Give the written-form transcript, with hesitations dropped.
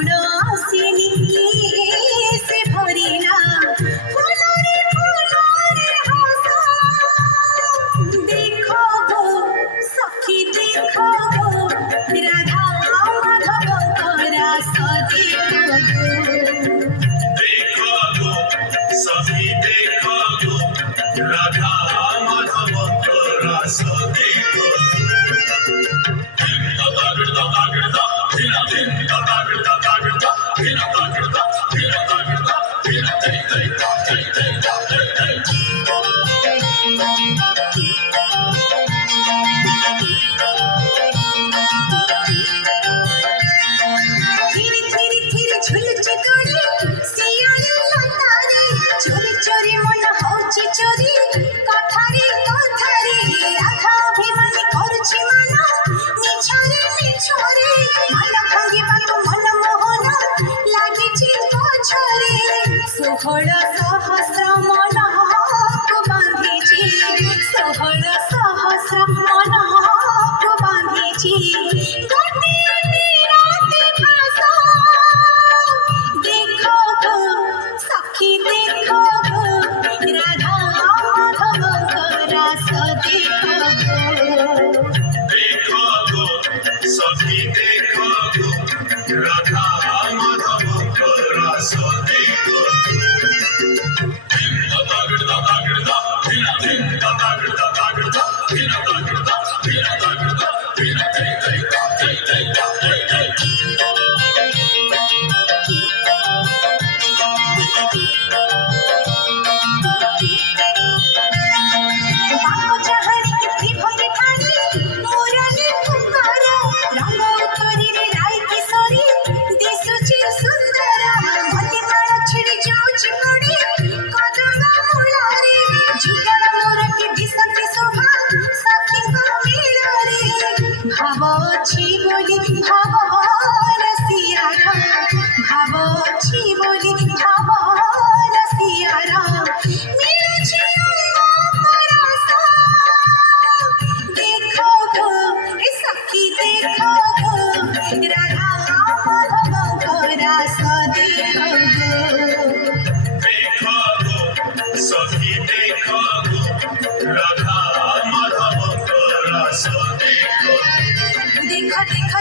ফাগুন আসিনি সে ভরিলা ফুলরে ফুলরে হাসা দেখো গো সখী দেখো গো রাধা মাধবঙ্কর রাস দেখো গো देखो गो सभी देखो गो राधा माधव को रस देखो ধীরে ধীরে ধীরে ঝুলছে দড়ি শিয়ালে লতারে চোরি চোরি মন হচ্ছে চোরি কথারে কথারে রাধা অভিমানী করছে মান মিছরে মিছরে মন ভাঙিବାକୁ মন মোহন লাগিଛି ପଛରେ 16 ସହସ୍ର ମନକୁ ବାନ୍ଧିଛି 16 ସହସ୍ର ମନକୁ ବାନ୍ଧିଛି ଗୋଟିଏ ନିରାତି ଭାଷା ଦେଖ ଗো ସଖୀ ଦେଖ ଗো ରାଧା ମାଧବଙ୍କ ରାସ ଦେଖ ଗো देखो गो सभी देखो गो राधा माधव को रस देखो ବାପ ଚାହାଣି କେତେ ଭରି ଠାଣି ମୁରଲି ଫୁଙ୍କର ରଙ୍ଗ ଉତ୍ତରୀରେ ରାଇ କିଶୋରୀ ଦିଶୁଛି ସୁନ୍ଦର ମଲ୍ଲିମାଳ ଛିଡ଼ି ଯାଉଛି ପଡ଼ି କଦମ୍ବ ମୂଳରେ ଯୁଗଳ ମୂରତି ଦିଶନ୍ତି ଶୋଭା ସଖୀଙ୍କ ମେଳରେ ଭାବ ଅଛି ବୋଲି ଭାବ ରସିଆର ଭାବ ଅଛି ବୋଲି ଭାବ ରସିଆର ମିଳୁଛି ପରଶ ଦେଖ ଗো ଏ ସଖୀ ଦେଖ ଗো ରାଧା ମାଧବଙ୍କ ରାସ ଦେଖ ଗো देखो गो सभी देखो गो राधा माधव को रस देखो ଦେଖ ଦେଖ